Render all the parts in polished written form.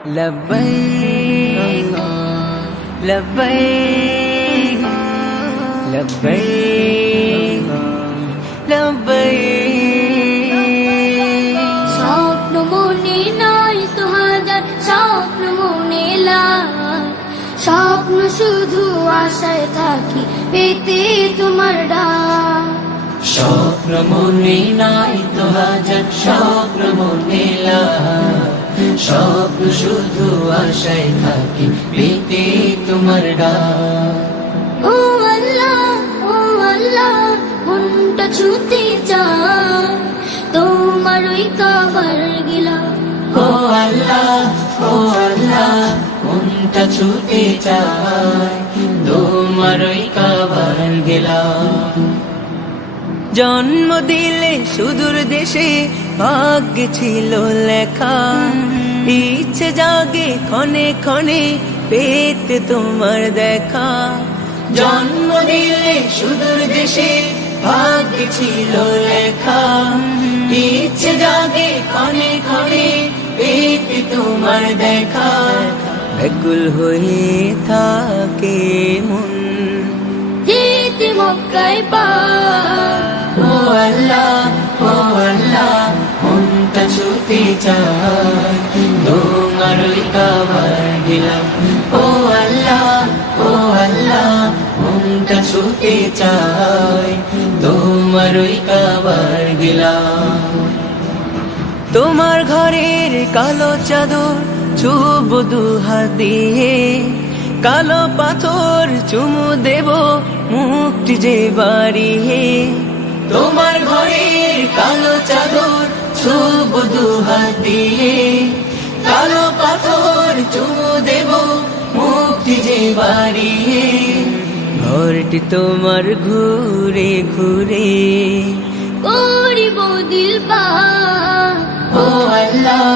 লব্বৈক লব্বৈক লব্বৈক লব্বৈক। স্বপ্ন মনে নাই তো হাজার, স্বপ্ন মনে লাই, স্বপ্ন শুধু আশায় থাকি পেতে তোমার ডাক। স্বপ্ন মনে নাই তো হাজার, স্বপ্ন মনে লাই, স্বপ্ন শুধু আশায় থাকি পেতে তোমার ডাক। ও আল্লাহ, ও আল্লাহ, মনটা ছুতে চায় তোমার ওই কাবার গিলা। ও আল্লাহ, ও আল্লাহ, মনটা ছুতে চায় তোমার ওই কাবার গেলাম। জন্ম দিলে সুদূর দেশে ভাগ্যে ছিল লেখা, ইচ্ছে জাগে ক্ষণে ক্ষণে পেতে তোমার দেখা। জন্ম দিলে সুদূর দেশে ভাগ্যে ছিল লেখা, ইচ্ছে জাগে ক্ষণে ক্ষণে পেতে তোমার দেখা। ব্যাকুল হয়ে থাকে মন যেতে মক্কায় পায়। ও আল্লাহ, ও আল্লাহ, মনটা ছুতে চায় তোমার ওই কাবার গেলাম। ও আল্লাহ, ও আল্লাহ, মনটা ছুতে চায় তোমার ওই কাবার গেলাম। তোমার ঘরের কালো চাদর ছুব দুহাত দিয়ে, কালো পাথর চুমু দেব মুক্তি যে বাড়িয়ে। তোমার ঘরের কালো চাদর ছুব দুহাত দিয়ে, কালো পাথর চুমু দেব মুক্তি যে বাড়িয়ে। ঘরটি তোমার ঘুরে ঘুরে করিব দিল পাক। ও আল্লাহ,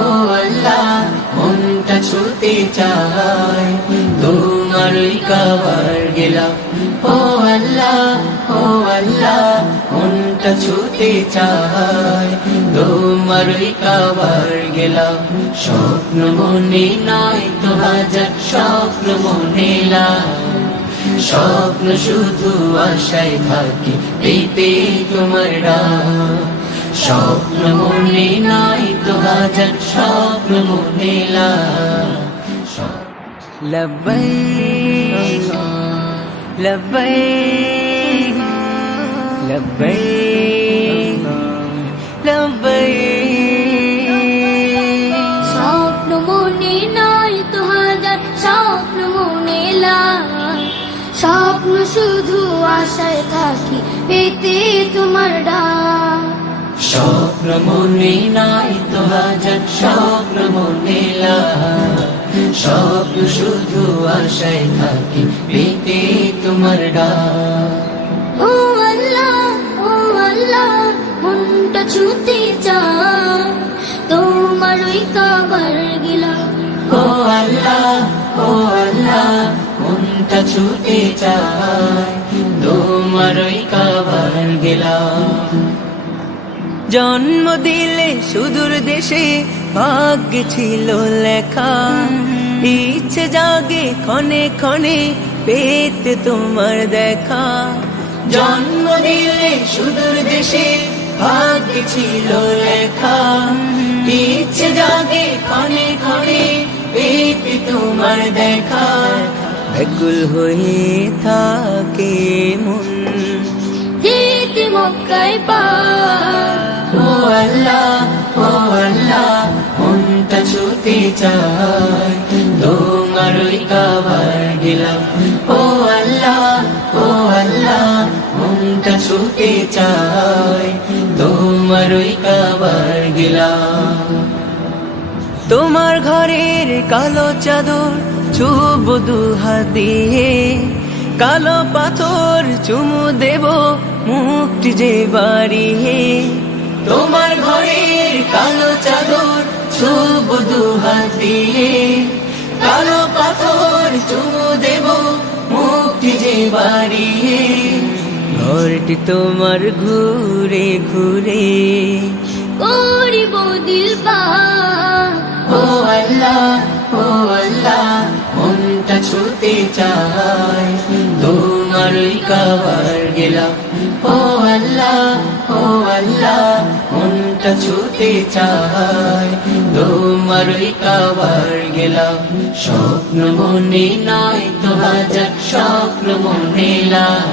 ও আল্লাহ, মনটা ছুতে চায় তোমার ওই কাবার গেলাম। ও আল্লাহ, ও আল্লাহ, মনটা ছুতে চায় তোমার ওই কাবার গেলাম। স্বপ্ন মনে নাই তো হাজার, স্বপ্ন মনে লাই, স্বপ্ন শুধু আশায় থাকি পেতে তোমার ডাক। স্বপ্ন মনে নাই তো হাজার, স্বপ্ন মনে লাই। লব্বৈক লব্বৈক লব্বৈক লব্বৈক। স্বপ্ন মনে নাই তো হাজার, স্বপ্ন মনে লাই, স্বপ্ন শুধু আশায় থাকি পেতে তোমার ডাক। স্বপ্ন মনে নাই তো হাজার, স্বপ্ন মনে লাই, স্বপ্ন শুধু আশায় থাকি পেতে তোমার ডাক। ও আল্লাহ, ও আল্লাহ, মনটা ছুতে চায় তোমার ওই কাবার গিলা। ও আল্লাহ, ও আল্লাহ, মনটা ছুতে চায় তোমার ওই কাবার গেলাম। জন্ম দিলে সুদূর দেশে ভাগ্যে ছিল লেখা, ইচ্ছে জাগে ক্ষণে ক্ষণে পেতে তোমার দেখা। জন্ম দিলে সুদূর দেশে ভাগ্যে ছিল লেখা, ইচ্ছে জাগে ক্ষণে ক্ষণে পেতে তোমার দেখা। ব্যাকুল হয়ে থাকে মন যেতে মক্কায় পায়। ও আল্লাহ, ও আল্লাহ, মনটা ছুতে চায় তোমার ওই কাবার গেলাম। ও আল্লাহ, ও আল্লাহ, মনটা ছুতে চায় তোমার ওই কাবার গেলাম। তোমার ঘরের কালো চাদর ছুব দুহাত দিয়ে, কালো পাথর চুমু দেব মুক্তি যে বাড়িয়ে। তোমার ঘরের কালো চাদর ছুব দুহাত দিয়ে, কালো পাথর চুমু দেব মুক্তি যে বাড়িয়ে। ঘরটি তোমার ঘুরে ঘুরে করিব দিল পাক। ও আল্লাহ ও আল্লাহ মনটা ছুতে চায় তোমারই কাবার গেলাম ও আল্লাহ ও আল্লাহ মনটা ছুতে চায় তোমারই কাবার গেলাম স্বপ্ন মনে নয় তো হাজার স্বপ্ন মনে লাই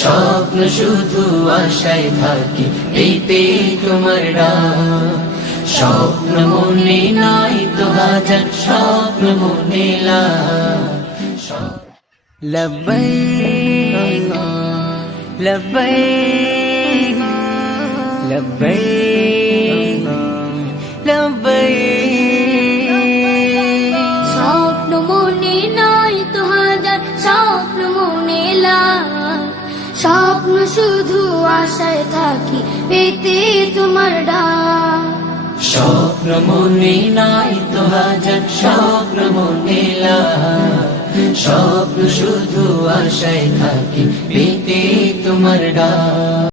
স্বপ্ন শুধু আশায় থাকি পেতে তোমার ডাক স্বপ্ন মনে নাই তো হাজার স্বপ্ন মনে লব্বাইক লব্বাইক লব্বাইক লব্বাইক স্বপ্ন মনে নাই তো হাজার স্বপ্ন মনে লাই স্বপ্ন শুধু আশায় থাকি পেতে তোমার ডাক স্বপ্ন মনে নাই তো হাজার স্বপ্ন মনে স্বপ্ন শুধু আশায় থাকি পেতে তোমার ডাক